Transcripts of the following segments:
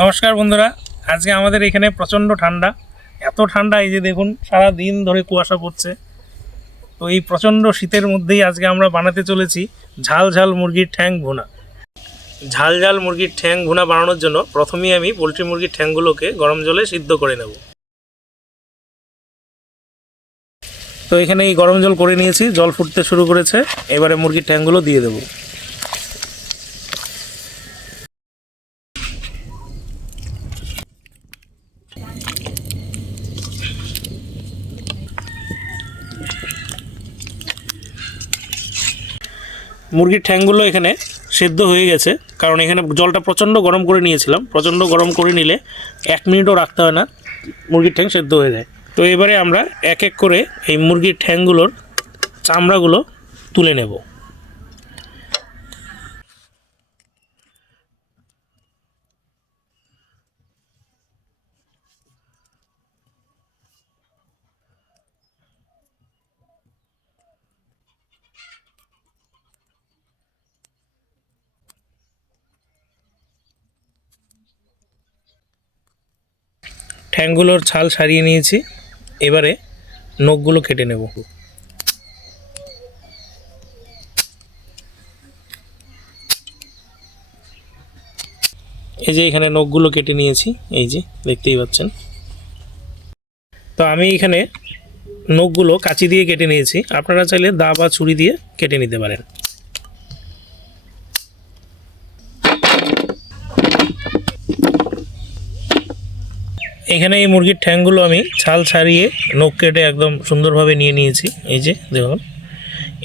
নমস্কার বন্ধুরা, আজকে আমাদের এখানে প্রচণ্ড ঠান্ডা। এত ঠান্ডা, এই যে দেখুন সারা দিন ধরে কুয়াশা পড়ছে। তো এই প্রচণ্ড শীতের মধ্যেই আজকে আমরা বানাতে চলেছি ঝাল ঝাল মুরগির ঠ্যাং ভুনা। ঝাল ঝাল মুরগির ঠ্যাং ভুনা বানানোর জন্য প্রথমেই আমি পোলট্রি মুরগির ঠ্যাংগুলোকে গরম জলে সিদ্ধ করে নেব। তো এখানে এই গরম জল করে নিয়েছি, জল ফুটতে শুরু করেছে। এবারে মুরগির ঠ্যাংগুলো দিয়ে দেবো। মুরগির ঠ্যাংগুলো এখানে সেদ্ধ হয়ে গেছে, কারণ এখানে জলটা প্রচণ্ড গরম করে নিয়েছিলাম। প্রচণ্ড গরম করে নিলে 1 মিনিটও রাখতে হয় না, মুরগির ঠ্যাং সেদ্ধ হয়ে যায়। তো এবারে আমরা এক এক করে এই মুরগির ঠ্যাংগুলোর চামড়াগুলো তুলে নেব। ঠ্যাংগুলোর ছাল ছাড়িয়ে নিয়েছি, এবারে নখগুলো কেটে নেব। এই যে এখানে নখগুলো কেটে নিয়েছি, এই যে দেখতেই পাচ্ছেন। তো আমি এখানে নখগুলো কাঁচি দিয়ে কেটে নিয়েছি, আপনারা চাইলে দা বা ছুরি দিয়ে কেটে নিতে পারেন। এখানে এই মুরগির ঠ্যাংগুলো আমি ছাল ছাড়িয়ে নখ কেটে একদম সুন্দরভাবে নিয়ে নিয়েছি, এই যে দেখুন।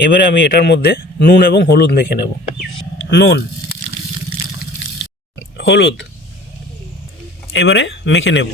এবারে আমি এটার মধ্যে নুন এবং হলুদ মেখে নেব। নুন, হলুদ এবারে মেখে নেব।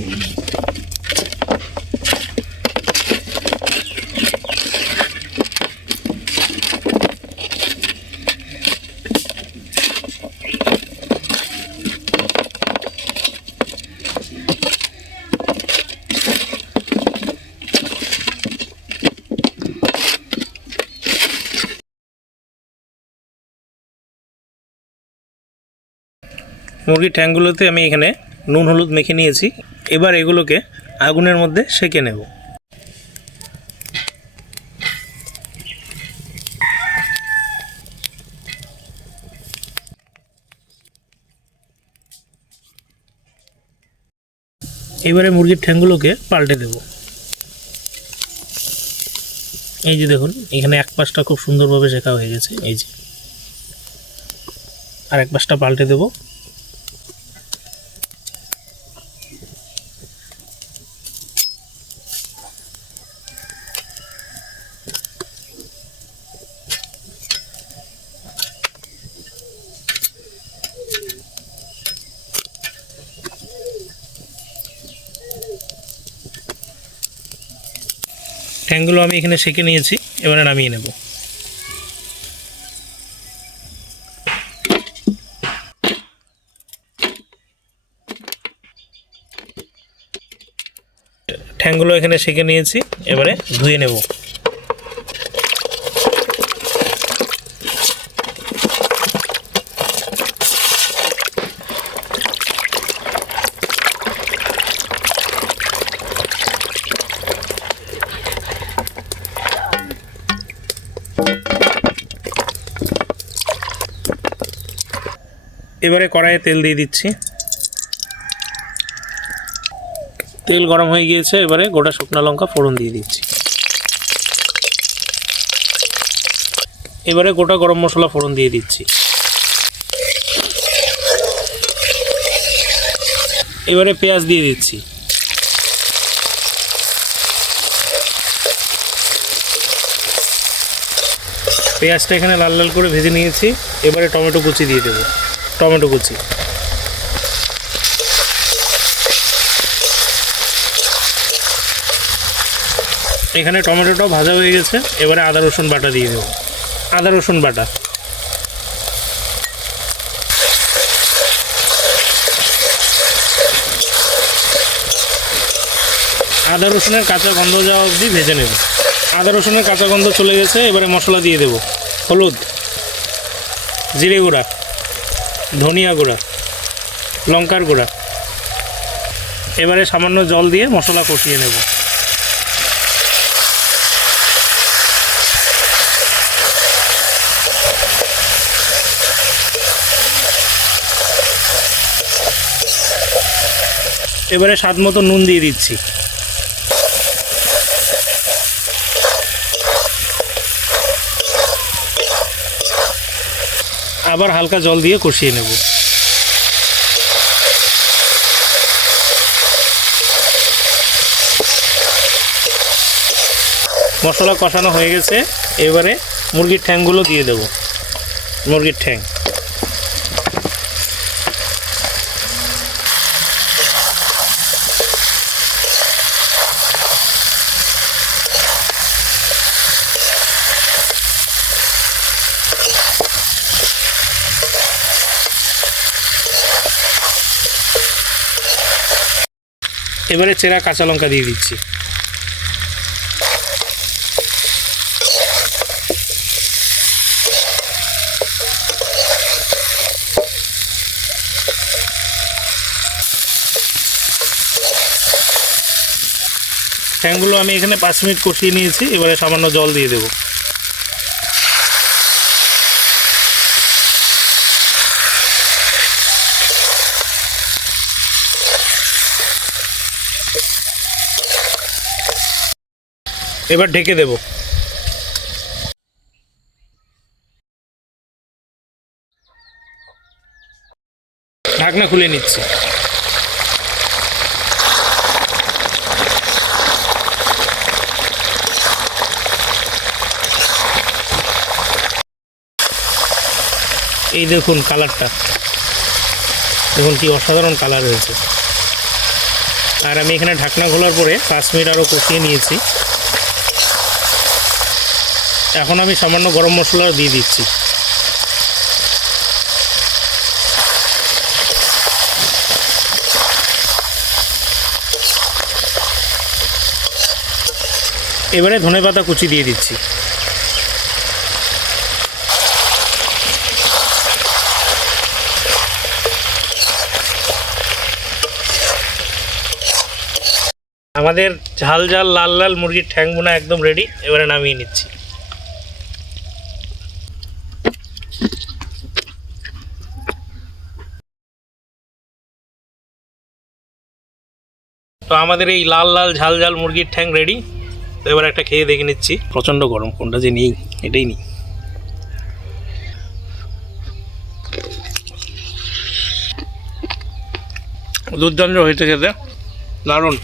মুরগির ঠ্যাংগুলোতে আমি এখানে নুন হলুদ মেখে নিয়েছি। এবার এগুলোকে আগুনের মধ্যে সেঁকে নেব। এবারে মুরগির ঠ্যাংগুলোকে পাল্টে দেব। এই যে দেখুন, এখানে এক পাশটা খুব সুন্দরভাবে সেঁকা হয়ে গেছে, এই যে। আর এক পাশটা পাল্টে দেব। ঠ্যাংগুলো আমি এখানে সেঁকে নিয়েছি, এবারে নামিয়ে নেব। ঠ্যাংগুলো এখানে সেঁকে নিয়েছি, এবারে ধুয়ে নেব। এবারে কড়াইয়ে তেল দিয়ে দিচ্ছি। তেল গরম হয়ে গিয়েছে, এবারে গোটা শুকনো লঙ্কা ফোড়ন দিয়ে দিচ্ছি। এবারে গোটা গরম মশলা ফোড়ন দিয়ে দিচ্ছি। এবারে পেঁয়াজ দিয়ে দিচ্ছি। পেঁয়াজটা এখানে লাল লাল করে ভেজে নিয়েছি। এবারে টমেটো কুচি দিয়ে দেবো। টমেটো কুচি, এখানে টমেটোটাও ভাজা হয়ে গেছে। এবারে আদা রসুন বাটা দিয়ে দেবো। আদা রসুন বাটা, আদা রসুনের কাঁচা গন্ধ যাওয়া অবধি ভেজে নেব। আদা রসুনের কাঁচা গন্ধ চলে গেছে, এবারে মশলা দিয়ে দেব। হলুদ, জিরে গুঁড়া, ধনিয়া গুঁড়া, লঙ্কার গুঁড়া, এবারে সামান্য জল দিয়ে মশলা কষিয়ে নেব। এবারে স্বাদ মতো নুন দিয়ে দিচ্ছি। আবার হালকা জল দিয়ে কষিয়ে নেব। মশলা কষানো হয়ে গেছে, এবারে মুরগির ঠ্যাংগুলো দিয়ে দেব। মুরগির ঠ্যাং এবারে চেরা কাঁচা লঙ্কা দিয়ে দিচ্ছি। ঠ্যাংগুলো আমি এখানে 5 মিনিট কষিয়ে নিয়েছি, এবারে সামান্য জল দিয়ে দেব। এবার ঢেকে দেব। ঢাকনা খুলে নিচ্ছি। এই দেখুন কালারটা, দেখুন কি অসাধারণ কালার হয়েছে। আর আমি এখানে ঢাকনা খোলার পরে 5 মিনিট আরও কষিয়ে নিয়েছি। এখন আমি সামান্য গরম মশলা দিয়ে দিচ্ছি। এবারে ধনেপাতা কুচি দিয়ে দিচ্ছি। আমাদের ঝাল ঝাল লাল লাল মুরগির ঠ্যাং বোনা একদম রেডি। এবারে নামিয়ে নিচ্ছি। তো আমাদের এই লাল লাল ঝাল ঝাল মুরগির ঠ্যাং রেডি। তো এবার একটা খেয়ে দেখে নিচ্ছি। প্রচণ্ড গরম, কোনটা যে নিই এটাই নিই। দুর্দান্ত হয়েছে খেতে, দারুণ।